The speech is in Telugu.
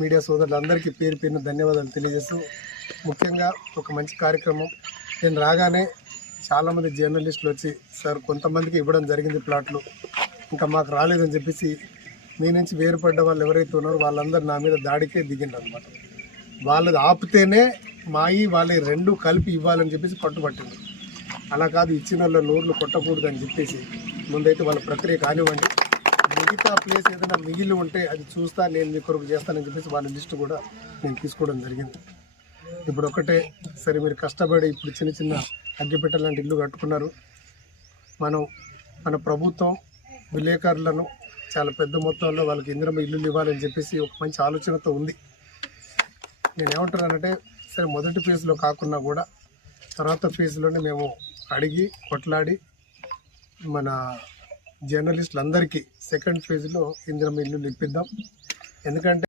మీడియా సోదరులందరికీ పేరు పేరున ధన్యవాదాలు తెలియజేస్తూ, ముఖ్యంగా ఒక మంచి కార్యక్రమం. నేను రాగానే చాలామంది జర్నలిస్టులు వచ్చి, సార్ కొంతమందికి ఇవ్వడం జరిగింది ప్లాట్లు, ఇంకా మాకు రాలేదని చెప్పేసి మీ నుంచి వేరుపడ్డ వాళ్ళు ఎవరైతే ఉన్నారో వాళ్ళందరూ నా మీద దాడికే దిగిండ్రు అనమాట. వాళ్ళది ఆపితేనే వాళ్ళ రెండు కలిపి ఇవ్వాలని చెప్పేసి పట్టుబట్టింది. అలా కాదు, ఇచ్చిన వాళ్ళ నోర్లు కొట్టకూడదని చెప్పేసి ముందైతే వాళ్ళ ప్రక్రియ కానివ్వండి, మిగతా ప్లేస్ ఏదైనా మిగిలి ఉంటే అది చూస్తా, నేను మీ కొరకు చేస్తానని చెప్పేసి వాళ్ళ లిస్టు కూడా నేను తీసుకోవడం జరిగింది. ఇప్పుడు ఒకటే, సరే మీరు కష్టపడి ఇప్పుడు చిన్న చిన్న అగ్గిపెట్ట లాంటి ఇల్లు కట్టుకున్నారు. మన ప్రభుత్వం విలేకరులను చాలా పెద్ద మొత్తంలో వాళ్ళకి ఇందిరమ్మ ఇల్లు ఇవ్వాలని చెప్పేసి ఒక మంచి ఆలోచనతో ఉంది. నేను ఏమంటున్నానంటే, సరే మొదటి ఫేజ్లో కాకుండా కూడా తర్వాత ఫేజ్లోనే మేము అడిగి కొట్లాడి మన జర్నలిస్టులందరికీ సెకండ్ ఫేజ్లో ఇందిరమ్మ ఇల్లు ఇప్పిద్దాం. ఎందుకంటే